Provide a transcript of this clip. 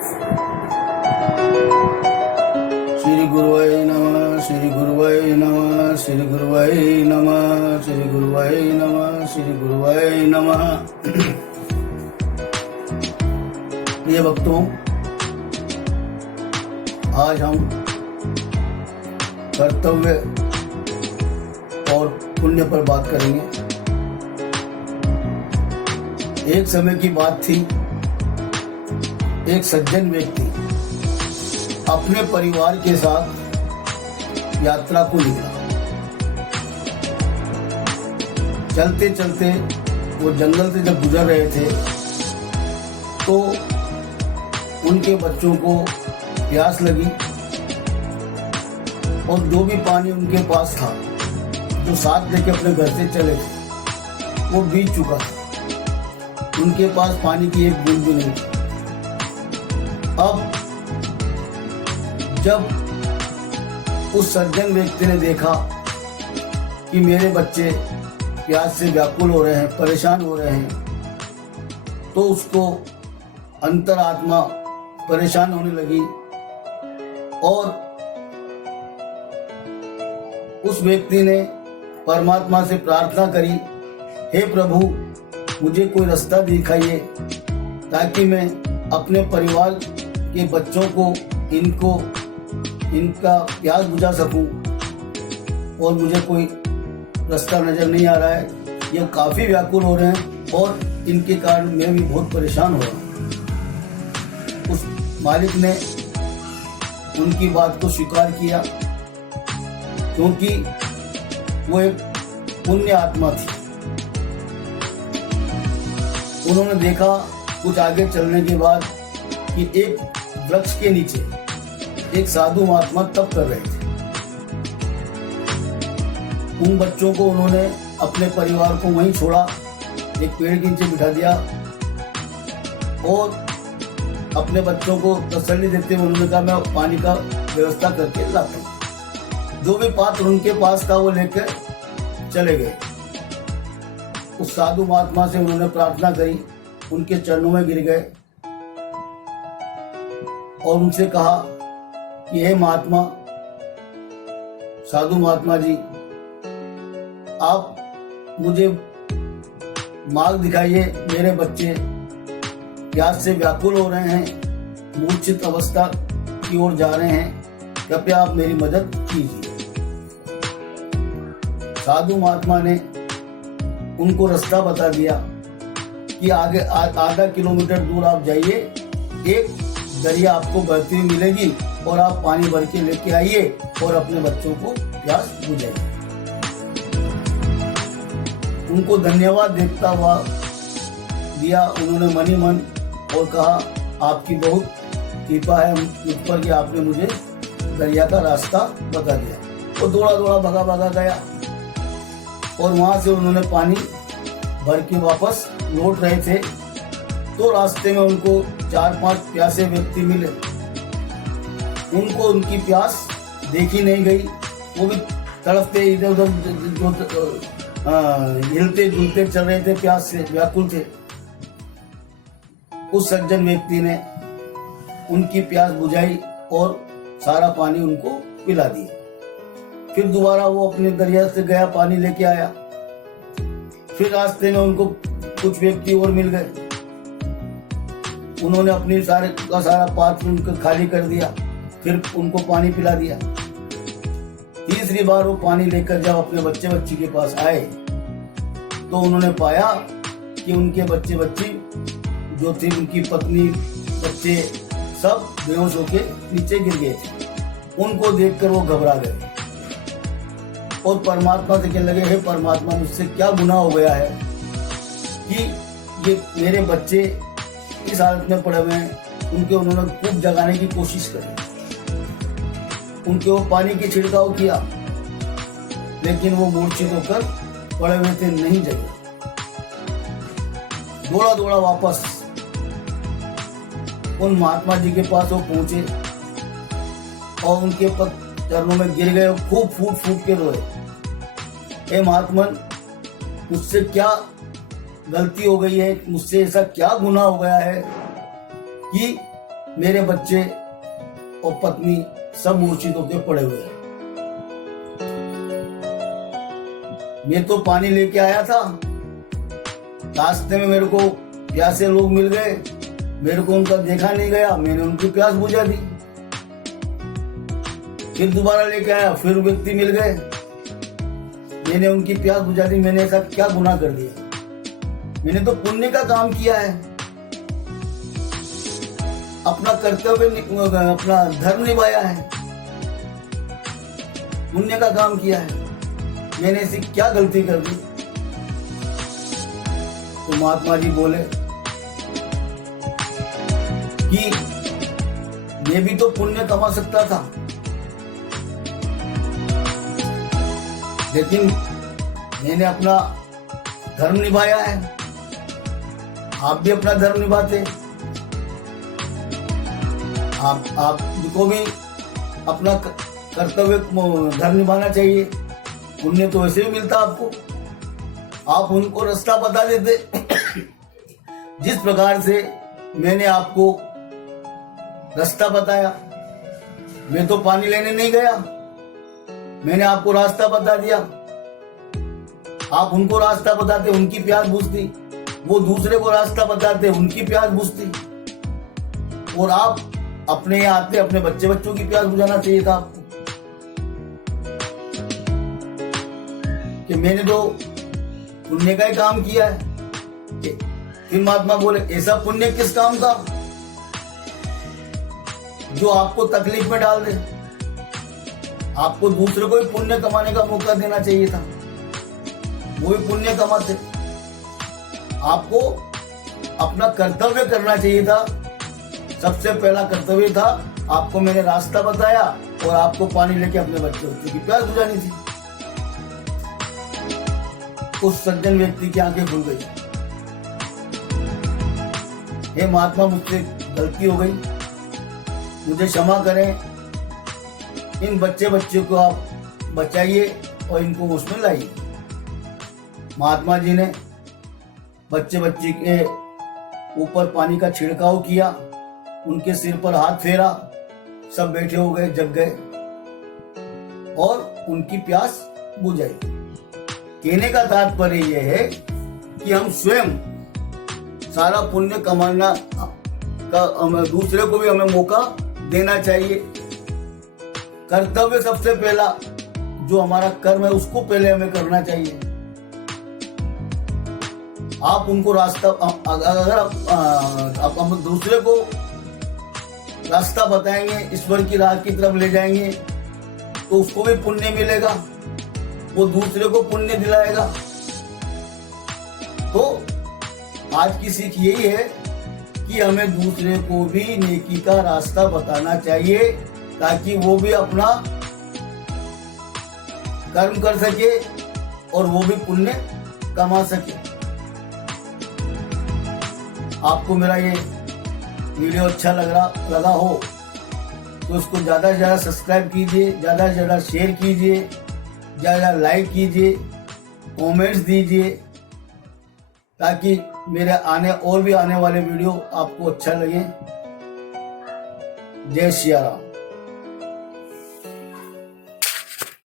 श्री गुरुवाय नमः, श्री गुरुवाय नमः, श्री गुरुवाय नमः, श्री गुरुवाय नमः, श्री गुरुवाय नमः। प्रिय भक्तों, आज हम कर्तव्य और पुण्य पर बात करेंगे। एक समय की बात थी, एक सज्जन व्यक्ति अपने परिवार के साथ यात्रा को निकला। चलते चलते वो जंगल से जब गुजर रहे थे तो उनके बच्चों को प्यास लगी और जो भी पानी उनके पास था, जो साथ लेके अपने घर से चले थे, वो बीत चुका था। उनके पास पानी की एक बूंद भी नहीं थी। अब जब उस सज्जन व्यक्ति ने देखा कि मेरे बच्चे प्यास से व्याकुल हो रहे हैं, परेशान हो रहे हैं, तो उसको अंतरात्मा परेशान होने लगी और उस व्यक्ति ने परमात्मा से प्रार्थना करी, हे प्रभु, मुझे कोई रास्ता दिखाइए ताकि मैं अपने परिवार के बच्चों को इनका प्यास बुझा सकूं और मुझे कोई रास्ता नजर नहीं आ रहा है। ये काफी व्याकुल हो रहे हैं और इनके कारण मैं भी बहुत परेशान हो रहा हूं। उस मालिक ने उनकी बात को स्वीकार किया क्योंकि वो एक पुण्य आत्मा थी। उन्होंने देखा कुछ आगे चलने के बाद कि एक वृक्ष के नीचे एक साधु महात्मा तप कर रहे थे। उन बच्चों को उन्होंने अपने परिवार को वहीं छोड़ा, एक पेड़ के नीचे बिठा दिया और अपने बच्चों को तसल्ली देते हुए उन्होंने कहा, मैं पानी का व्यवस्था करके लाता हूँ। जो भी पात्र उनके पास था वो लेकर चले गए। उस साधु महात्मा से उन्होंने प्रार्थना करी, उनके चरणों में गिर गए और उनसे कहा कि हे महात्मा, साधु महात्मा जी, आप मुझे मार्ग दिखाइए। मेरे बच्चे प्यास से व्याकुल हो रहे हैं, मूर्छित अवस्था की ओर जा रहे हैं, कृपया आप मेरी मदद कीजिए। साधु महात्मा ने उनको रास्ता बता दिया कि आगे आधा किलोमीटर दूर आप जाइए, एक दरिया आपको बहती हुई मिलेगी और आप पानी भर के लेके आइए और अपने बच्चों को प्यास बुझाइए। उनको धन्यवाद देता हुआ दिया उन्होंने मनी मन और कहा, आपकी बहुत कृपा है मुझ पर कि आपने मुझे दरिया का रास्ता बता दिया। वो दौड़ा दौड़ा भगा भगा गया और वहां से उन्होंने पानी भर के वापस लौट रहे थे तो रास्ते में उनको 4-5 प्यासे व्यक्ति मिले। उनको उनकी प्यास देखी नहीं गई, वो भी तड़पते इधर उधर हिलते झूलते चल रहे थे, प्यास से व्याकुल थे। उस सज्जन व्यक्ति ने उनकी प्यास बुझाई और सारा पानी उनको पिला दिया। फिर दोबारा वो अपने दरिया से गया, पानी लेके आया। फिर रास्ते में उनको कुछ व्यक्ति और मिल गए, उन्होंने अपनी सारे का सारा पात्र उनको खाली कर दिया, फिर उनको पानी पिला दिया। तीसरी बार वो पानी लेकर जब अपने बच्चे बच्ची के पास आए तो उन्होंने पाया कि उनके बच्चे बच्ची जो थे, उनकी पत्नी बच्चे सब बेहोश होके नीचे गिर गए थे। उनको देखकर वो घबरा गए और परमात्मा से कहने लगे, हे परमात्मा, मुझसे क्या गुनाह हो गया है कि ये मेरे बच्चे इस हालत में पड़े हुए हैं। उन्होंने खूब जगाने की कोशिश करी, उनके वो पानी की छिड़काव किया, लेकिन वो मूर्छित होकर पड़े हुए थे, नहीं जगे। दौड़ा दौड़ा वापस उन महात्मा जी के पास वो पहुंचे और उनके चरणों में गिर गए, खूब फूट फूट के रोए। हे महात्मन, मुझसे क्या गलती हो गई है, मुझसे ऐसा क्या गुनाह हो गया है कि मेरे बच्चे और पत्नी सब मूर्छित होकर पड़े हुए हैं। मैं तो पानी लेके आया था, रास्ते में मेरे को प्यासे लोग मिल गए, मेरे को उनका देखा नहीं गया, मैंने उनकी प्यास बुझा दी। फिर दोबारा लेके आया, फिर व्यक्ति मिल गए, मैंने उनकी प्यास बुझा दी। मैंने ऐसा क्या गुनाह कर दिया? मैंने तो पुण्य का काम किया है, अपना कर्तव्य, अपना धर्म निभाया है, पुण्य का काम किया है। मैंने ऐसी क्या गलती कर दी? तो महात्मा जी बोले कि मैं भी तो पुण्य कमा सकता था, लेकिन मैंने अपना धर्म निभाया है। आप भी अपना धर्म निभाते, आपको भी अपना कर्तव्य धर्म निभाना चाहिए। पुण्य तो वैसे भी मिलता आपको, आप उनको रास्ता बता देते। जिस प्रकार से मैंने आपको रास्ता बताया, मैं तो पानी लेने नहीं गया, मैंने आपको रास्ता बता दिया। आप उनको रास्ता बताते, उनकी प्यास बुझती, वो दूसरे को रास्ता बताते, उनकी प्यास बुझती। और आप अपने यहाँ आते, अपने बच्चों की प्यास बुझाना चाहिए था आपको। कि मैंने तो पुण्य का ही काम किया है। फिर महात्मा बोले, ऐसा पुण्य किस काम का जो आपको तकलीफ में डाल दे? आपको दूसरे को भी पुण्य कमाने का मौका देना चाहिए था, वो भी पुण्य कमाते। आपको अपना कर्तव्य करना चाहिए था। सबसे पहला कर्तव्य था, आपको मैंने रास्ता बताया और आपको पानी लेके अपने बच्चों की प्यास बुझानी थी। उस सज्जन व्यक्ति की आंखें खुल गई। हे महात्मा, मुझसे गलती हो गई, मुझे क्षमा करें। इन बच्चे को आप बचाइए और इनको उसमें लाइए। महात्मा जी ने बच्चे के ऊपर पानी का छिड़काव किया, उनके सिर पर हाथ फेरा, सब बैठे हो गए, जग गए और उनकी प्यास बुझाई। कहने का तात्पर्य यह है कि हम स्वयं सारा पुण्य कमाना का दूसरे को भी हमें मौका देना चाहिए। कर्तव्य सबसे पहला जो हमारा कर्म है उसको पहले हमें करना चाहिए। आप उनको रास्ता, अगर आप दूसरे को रास्ता बताएंगे, ईश्वर की राह की तरफ ले जाएंगे, तो उसको भी पुण्य मिलेगा, वो दूसरे को पुण्य दिलाएगा। तो आज की सीख यही है कि हमें दूसरे को भी नेकी का रास्ता बताना चाहिए, ताकि वो भी अपना कर्म कर सके और वो भी पुण्य कमा सके। आपको मेरा ये वीडियो अच्छा लगा हो तो उसको ज़्यादा से ज़्यादा सब्सक्राइब कीजिए, ज़्यादा से ज़्यादा शेयर कीजिए, ज़्यादा लाइक कीजिए, कमेंट्स दीजिए, ताकि मेरे आने वाले वीडियो आपको अच्छा लगे। जय सिया राम।